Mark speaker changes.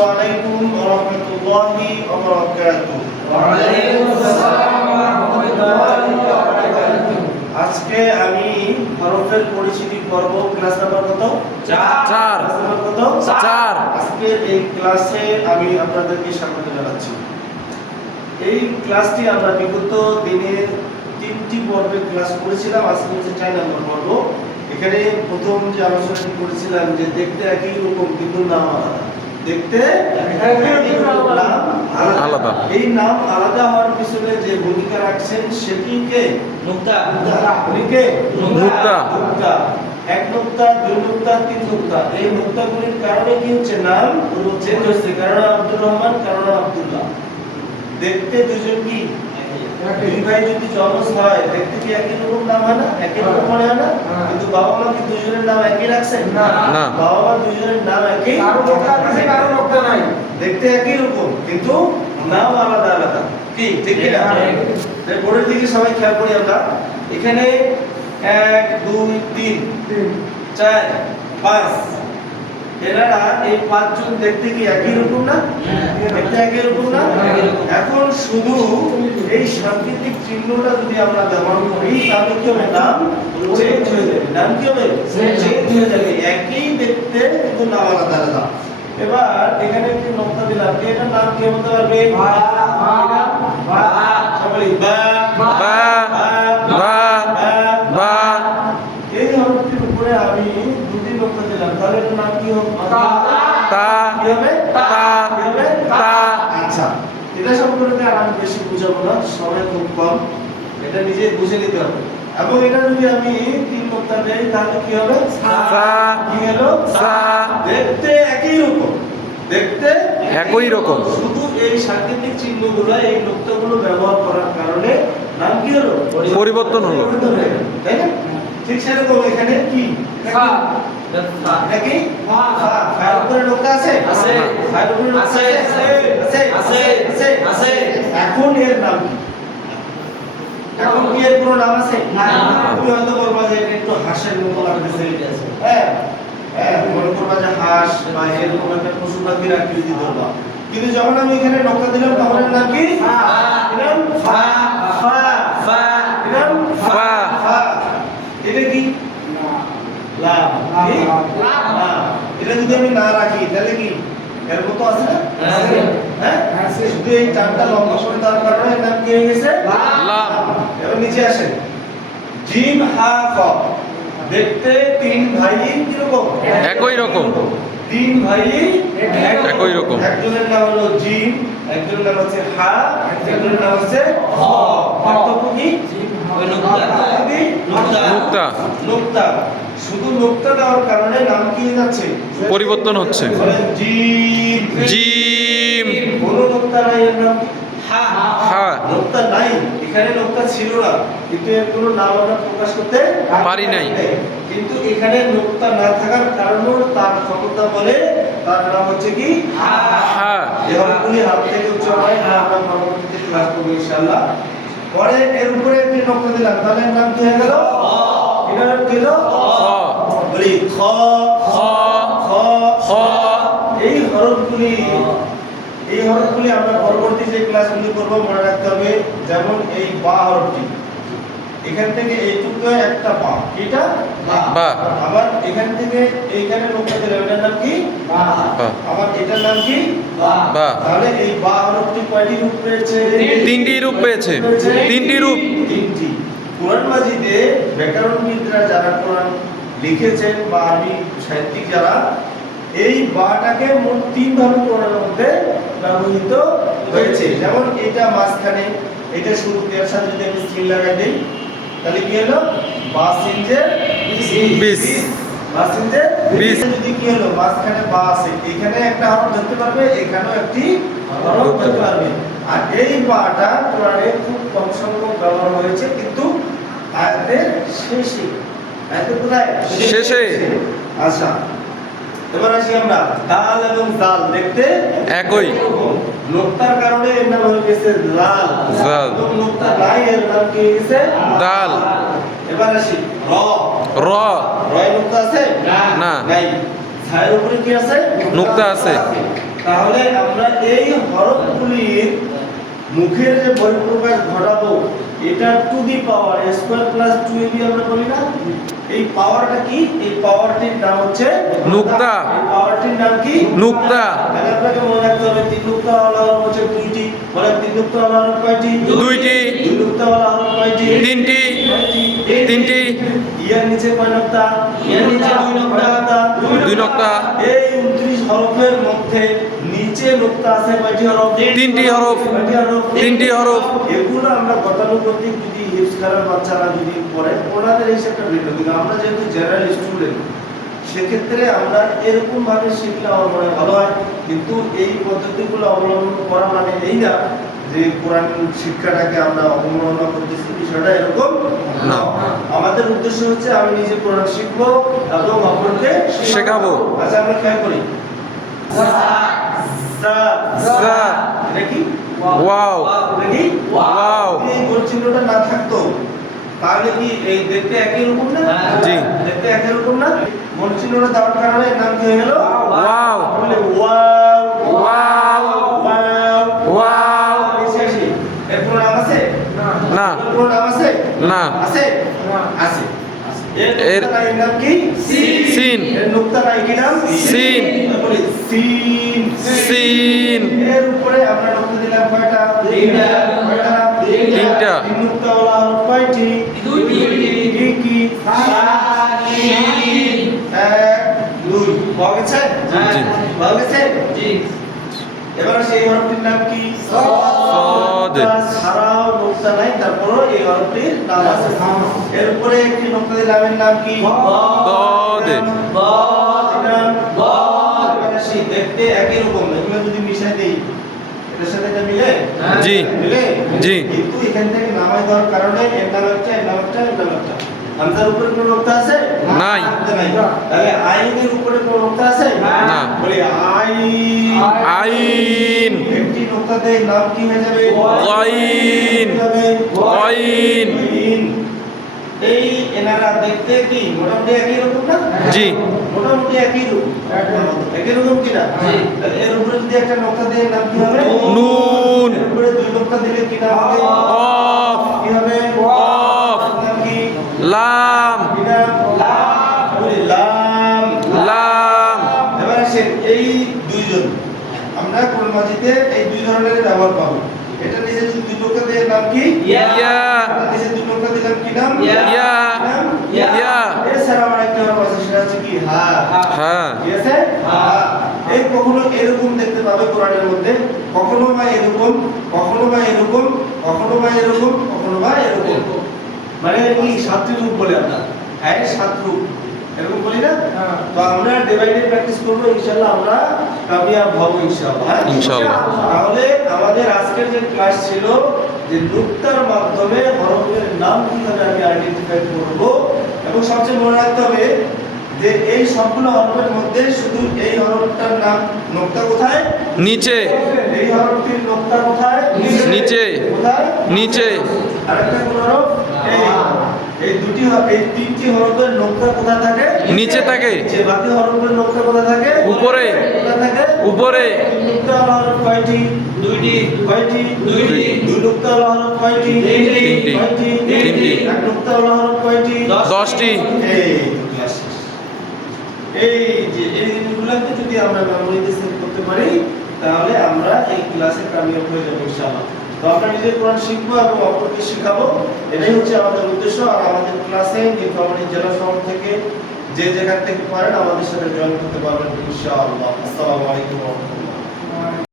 Speaker 1: عليكم ورحمة الله وبركاته
Speaker 2: وعليكم السلام ورحمة الله وبركاته
Speaker 1: আজকে আমি হরফের পরিচিতি পর্ব ক্লাস নাম্বার কত
Speaker 2: চার।
Speaker 3: চার।
Speaker 1: ক্লাস নাম্বার কত
Speaker 3: চার
Speaker 1: আজকের এই ক্লাসে আমি আপনাদেরকে স্বাগত জানাচ্ছি এই ক্লাসটি আমরা বিগত দিনে তিনটি পর্বে ক্লাস করেছিলাম আজকে হচ্ছে চার নম্বর পর্ব এখানে প্রথম যে আলোচনাটি করেছিলাম যে দেখতে একই রকম কিন্তু নাম আলাদা দেখতে
Speaker 3: আলাদা।
Speaker 1: এই নাম আলাদা হওয়ার পিছনে যে ভূমিকা রাখছেন সেটি কে উনি কে?
Speaker 3: নুক্তা।
Speaker 1: নুক্তা। এক নুক্তা দুই নুক্তা তিন নুক্তা এই নুক্তাগুলির কারণে কি হচ্ছে? নাম চেঞ্জ হচ্ছে। কারণ আব্দুর রহমান কারণ আব্দুল্লাহ। দেখতে দুজন কি? ভাই যদি জমজ হয় দেখতে কি একই রকম নাম হয় না? একই রকম মনে হয় না?
Speaker 2: হ্যাঁ।
Speaker 1: কিন্তু বাবা মা কি দুজনের নাম একই রাখছেন
Speaker 2: না।
Speaker 3: না।
Speaker 1: বাবা মা দুজনের নাম একই?
Speaker 2: কারও নুক্তা আছে কারও নুক্তা নাই।
Speaker 1: দেখতে একই রকম কিন্তু নাম আলাদা আলাদা। কি? ঠিক কি না
Speaker 2: হ্যাঁ।
Speaker 1: বোর্ডের দিকে সবাই খেয়াল করি আমরা। এখানে এক দুই তিন। চার পাঁচ। এনারা এই পাঁচজন দেখতে কি একই রকম না। দেখতে একই রকম না? এখন শুধু এই সাংকেতিক চিহ্নটা যদি আমরা ব্যবহার করি তাহলে কি হবে? নাম চেঞ্জ হয়ে যাবে। নাম কি হবে? চেঞ্জ হয়ে যাবে। একই দেখতে কিন্তু নাম আলাদা আলাদা। এবার এখানে একটি নকশা দিলাম। এটার নাম কি হতে পারবে?
Speaker 2: বা, বা, বা।
Speaker 1: সবাই বা
Speaker 3: বা, বা, বা।
Speaker 1: এই হরফটির উপরে আমি দুটি নকশা দিলাম তাহলে এটার নাম কি হবে
Speaker 2: তা।
Speaker 3: তা
Speaker 1: কি হবে
Speaker 3: তা।
Speaker 1: কি হবে
Speaker 3: তা।
Speaker 1: আচ্ছা এটা সম্পর্কে আর আমি বেশি বুঝাবো না সময় খুব কম এটা নিজে বুঝে নিতে হবে এবং এটা যদি আমি তিন নকশা দেই তাহলে কি হবে
Speaker 3: সা।
Speaker 1: কি হলো
Speaker 3: সা।
Speaker 1: দেখতে একই রকম দেখতে
Speaker 3: একই রকম।
Speaker 1: শুধু এই সাংকেতিক চিহ্নগুলো এই নকশাগুলো ব্যবহার করার কারণে নাম কি হলো
Speaker 3: পরিবর্তন হলো।
Speaker 1: তাই না ঠিক সেরকম এখানে কি
Speaker 2: সা।
Speaker 1: নাকি
Speaker 2: ফা।
Speaker 1: উপরে নকশা আছে
Speaker 2: আছে।
Speaker 1: ফায়ার উপরে নকশা
Speaker 2: আছে,
Speaker 1: আছে
Speaker 2: আছে,
Speaker 1: আছে
Speaker 2: আছে, আছে।
Speaker 1: এখন এর নাম এখন কি এর কোনো নাম আছে
Speaker 2: না।
Speaker 1: তুমি হয়তো বলবা যে একটু হাঁসের মতো লাগতেছে হ্যাঁ হ্যাঁ মনে করবা যে হাঁস বা এরকম একটা পশু পাখির আকৃতি ধরবা কিন্তু যখন আমি এখানে নকশা দিলাম তখন নাম কি। দিলাম ফা ফা
Speaker 2: ফা।
Speaker 1: দিলাম
Speaker 3: ফা।
Speaker 1: ফা এটা কি এটা যদি আমি না রাখি তাহলে কি? এর মতো আছে না? হ্যাঁ শুধু এই চারটা লম্বা করে দেওয়ার কারণে এর নাম কি হয়ে গেছে?
Speaker 2: লাম।
Speaker 3: লাম।
Speaker 1: এবার নিচে আসেন। জিম হা ক। দেখতে তিন ভাই কীরকম?
Speaker 3: একই রকম।
Speaker 1: তিন ভাই
Speaker 3: একই রকম।
Speaker 1: একজনের নাম হলো জিম একজনের নাম হচ্ছে হা একজনের নাম হচ্ছে হ। পার্থক্য কি?
Speaker 2: নুক্তা। নুক্তা।
Speaker 3: নুক্তা।
Speaker 1: শুধু নোক্তা দেওয়ার কারণে নাম কি যাচ্ছে?
Speaker 3: পরিবর্তন হচ্ছে।
Speaker 1: জিম।
Speaker 3: জিম।
Speaker 1: কোনো নোক্তা নাই এর নাম কি?
Speaker 2: হা।
Speaker 3: হা।
Speaker 1: নোক্তা নাই। এখানে নোক্তা ছিল না। কিন্তু এর কোনো নাম আমরা প্রকাশ করতে
Speaker 3: পারি নাই।
Speaker 1: কিন্তু এখানে নোক্তা না থাকার কারণেও তার ক্ষমতা বলে তার নাম হচ্ছে কি?
Speaker 2: হা।
Speaker 3: হা।
Speaker 1: হাত থেকে উচ্চারণ হয় না আমরা পরবর্তীতে ক্লাস করব ইনশাআল্লাহ। পরে এর উপরে একটি নক্ত দিলাম। তাহলে নাম কি হয়ে গেল? এটার কি হলো? বলি খ।
Speaker 3: খ।
Speaker 1: খ।
Speaker 3: খ।
Speaker 1: এই হরফগুলি এই হরফগুলি আমরা পরবর্তী যে ক্লাসগুলি করব মনে রাখতে হবে যেমন এই বা হরফটি। এখান থেকে এইটুকু একটা পা এটা
Speaker 3: বা
Speaker 1: আবার এখান থেকে এইখানে নোকটা দিলাম এটার নাম কি?
Speaker 2: বা।
Speaker 1: আবার এটার নাম কি?
Speaker 2: বা।
Speaker 1: তাহলে এই বা হরফটি কয়টি রূপ পেয়েছে?
Speaker 3: তিনটি রূপ পেয়েছে। তিনটি রূপ।
Speaker 1: তিনটি। কোরআন মাজিদে ব্যাকরণবিদরা যারা কোরআন লিখেছেন বা আমি সাহিত্যিক যারা এই বাটাকে মোট তিন ভাবে কোরআনের মধ্যে ব্যবহৃত হয়েছে। যেমন এটা মাঝখানে এটা শুরুতে এর সাথে যদি আমি সিন লাগাই দেই তাহলে কি হলো? বাস ইঞ্জের
Speaker 3: বিশ।
Speaker 1: বাস ইঞ্জের
Speaker 3: বিশ।
Speaker 1: যদি কি হলো? মাঝখানে বা আছে এখানে একটা হরফ ধরতে পারবে এখানেও একটি হরফ ধরতে পারবে। আর এই বাটা কোরআনে খুব কম সংখ্যক ব্যবহার হয়েছে কিন্তু আয়াতের শেষে আয়াতের কোথায়?
Speaker 3: শেষে।
Speaker 1: আচ্ছা। এবার আসি আমরা দাল এবং দাল দেখতে
Speaker 3: একই।
Speaker 1: নোক্তার কারণে এর নাম হয়ে গেছে লাল।
Speaker 3: জাল।
Speaker 1: এবং নোক্তা নাই এর নাম কি হয়ে গেছে?
Speaker 3: দাল।
Speaker 1: এবার আসি র।
Speaker 3: র।
Speaker 1: রয় নোক্তা আছে?
Speaker 2: না।
Speaker 1: নাই। ছায়ের উপরে কি আছে?
Speaker 3: নোক্তা আছে।
Speaker 1: তাহলে আমরা এই হরফগুলির মুখের যে বহিঃপ্রকাশ ঘটাবো এটা two the power square plus two AB আমরা বলি না? এই পাওয়ারটা কি এই পাওয়ারটির নাম হচ্ছে
Speaker 3: নুক্তা।
Speaker 1: এই পাওয়ারটির নাম কি
Speaker 3: নুক্তা।
Speaker 1: তাহলে আপনাকে মনে রাখতে হবে তিন নুক্তা ওয়ালা হরফ হচ্ছে দুইটি বলে তিন নুক্তা ওয়ালা হরফ কয়টি
Speaker 3: দুইটি।
Speaker 1: দুই নুক্তা ওয়ালা হরফ কয়টি
Speaker 3: তিনটি। তিনটি।
Speaker 1: ইয়ার নিচে কয় নুক্তা
Speaker 2: ইয়ার নিচে দুই নুক্তা।
Speaker 3: দুই নুক্তা।
Speaker 1: এই 29 হরফের মধ্যে নিচে নুক্তা আছে কয়টি হরফ
Speaker 3: তিনটি হরফ। তিনটি হরফ।
Speaker 1: এগুলো আমরা গতানুগতিক যদি করার বাচ্চারা যদি পড়ে ওনাদের হিসেবটা ভিন্ন কিন্তু আমরা যেহেতু জেনারেল স্টুডেন্ট সেক্ষেত্রে আমরা এরকম ভাবে শিখলে আমার মনে ভালো হয় কিন্তু এই পদ্ধতিগুলো অবলম্বন করা মানে এই না যে কোরআন শিক্ষাটাকে আমরা অবমাননা করতেছি বিষয়টা এরকম
Speaker 3: না।
Speaker 1: আমাদের উদ্দেশ্য হচ্ছে আমি নিজে কোরআন শিখব এবং অপরকে
Speaker 3: শেখাবো।
Speaker 1: আচ্ছা আমরা খেয়াল করি সা
Speaker 3: সা।
Speaker 1: এটা কি?
Speaker 3: ওয়াও।
Speaker 1: এটা কি?
Speaker 3: ওয়াও।
Speaker 1: এই গোল চিহ্নটা না থাকতো তাহলে কি এই দেখতে একই রকম না?
Speaker 3: জি।
Speaker 1: দেখতে একই রকম না? গোল চিহ্নটা দেওয়ার কারণে এর নাম কি হয়ে গেল?
Speaker 3: ওয়াও।
Speaker 1: বলে ওয়াও।
Speaker 3: ওয়াও।
Speaker 1: ওয়াও।
Speaker 3: ওয়াও।
Speaker 1: এর কোনো নাম আছে?
Speaker 3: না।
Speaker 1: কোনো নাম আছে?
Speaker 3: না।
Speaker 1: আছে? আছে। এর
Speaker 3: সিন।
Speaker 1: এর নুক্তা কি নাম?
Speaker 3: সিন।
Speaker 1: সিন।
Speaker 3: সিন।
Speaker 1: এর উপরে আমরা নুক্তা দিলাম কয়টা?
Speaker 2: তিনটা।
Speaker 1: কয়টা?
Speaker 3: তিনটা।
Speaker 1: নুক্তা ওলা হরফ কয়টি?
Speaker 2: দুইটি।
Speaker 1: কি কি এক দুই গেছে?
Speaker 3: জি।
Speaker 1: এবার সেই হরফটির নাম কি?
Speaker 3: সদ।
Speaker 1: ছাড়াও নোক্তা নাই তারপরও এই হরফটির নাম আছে। এর উপরে একটি নোক্তা দিলাম এর নাম কি? দেখতে একই রকম এগুলো যদি মিশাই দেই এটার সাথে এটা মিলে?
Speaker 3: জি।
Speaker 1: মিলে?
Speaker 3: জি।
Speaker 1: কিন্তু এখান থেকে নামাই দেওয়ার কারণে এর নাম একটা এর নাম একটা এর নাম একটা হামজার উপরে কোনো নোক্তা আছে?
Speaker 3: নাই।
Speaker 1: তাহলে আইনের উপরে কোনো নোক্তা আছে?
Speaker 3: না।
Speaker 1: বলি আইন
Speaker 3: আইন। গইন।
Speaker 1: এই এনারা দেখতে কি মোটামুটি একই রকম না
Speaker 3: জি
Speaker 1: মোটামুটি একই রকম একই রকম কি না
Speaker 2: জি।
Speaker 1: তাহলে এর উপরে যদি একটা নকশা দেয় নাম কি হবে
Speaker 3: নুন।
Speaker 1: এর উপরে দুই নকশা দিলে কি না হবে
Speaker 3: অফ
Speaker 1: কি হবে
Speaker 3: অফ
Speaker 1: নাম কি
Speaker 3: লাম
Speaker 1: কি নাম লাম বলি লাম
Speaker 3: লাম
Speaker 1: এবার আসেন এই দুইজন আমরা কোন মাঝিতে এই দুই ধরনের ব্যবহার পাবো এটা নিচে যদি কি?
Speaker 2: ইয়া।
Speaker 3: ইয়া।
Speaker 1: দুই দিলাম কি নাম?
Speaker 2: ইয়া।
Speaker 3: ইয়া।
Speaker 1: নাম
Speaker 3: ইয়া।
Speaker 1: এছাড়া আমার একটা হরফ আছে সেটা হচ্ছে কি? হা।
Speaker 3: হ্যাঁ।
Speaker 1: ঠিক আছে? হা। এই কখনো এরকম দেখতে পাবে কোরআনের মধ্যে? কখনো বা এরকম কখনো বা এরকম কখনো বা এরকম কখনো বা এরকম। মানে কি সাতটি রূপ বলে আমরা হ্যাঁ সাত রূপ এরকম বলি না? তো আমরা ডে বাই ডে প্র্যাকটিস করব ইনশাআল্লাহ আমরা কামিয়াব হব ইনশাআল্লাহ। হ্যাঁ?
Speaker 3: ইনশাআল্লাহ।
Speaker 1: তাহলে আমাদের আজকের যে ক্লাস ছিল যে নুক্তার মাধ্যমে হরফের নাম কীভাবে আমি আইডেন্টিফাই করব? এবং সবচেয়ে মনে রাখতে হবে যে এই সবগুলো হরফের মধ্যে শুধু এই হরফটার নাম নোক্তা কোথায়?
Speaker 3: নিচে।
Speaker 1: এই হরফটির নোক্তা কোথায়?
Speaker 3: নিচে।
Speaker 1: কোথায়?
Speaker 3: নিচে।
Speaker 1: আরেকটা কোন হরফ? এই। এই দুটি এই তিনটি হরফের নোক্তা কোথায় থাকে?
Speaker 3: নিচে থাকে।
Speaker 1: নিচে বাকি হরফের নোক্তা কোথায় থাকে?
Speaker 3: উপরে।
Speaker 1: কোথায় থাকে?
Speaker 3: উপরে।
Speaker 1: নোক্তা হরফ কয়টি?
Speaker 2: দুইটি।
Speaker 1: কয়টি?
Speaker 2: দুইটি।
Speaker 1: দুই নোক্তা হরফ কয়টি?
Speaker 2: তিনটি।
Speaker 3: তিনটি।
Speaker 1: এক নোক্তা হরফ কয়টি?
Speaker 3: দশটি।
Speaker 1: এই তো এই যে এই জিনিসগুলোকে যদি আমরা মেমোরিতে সেভ করতে পারি তাহলে আমরা এই ক্লাসে কামিয়াব হয়ে যাব ইনশাআল্লাহ। তো আমরা নিজের কোরআন শিখব এবং অপরকে শেখাবো। এটাই হচ্ছে আমাদের উদ্দেশ্য। আর আমাদের ক্লাসে নীলফামারী জেলা শহর থেকে যে যেখান থেকে পারেন আমাদের সাথে জয়েন করতে পারবেন, ইনশাআল্লাহ। আসসালামু আলাইকুম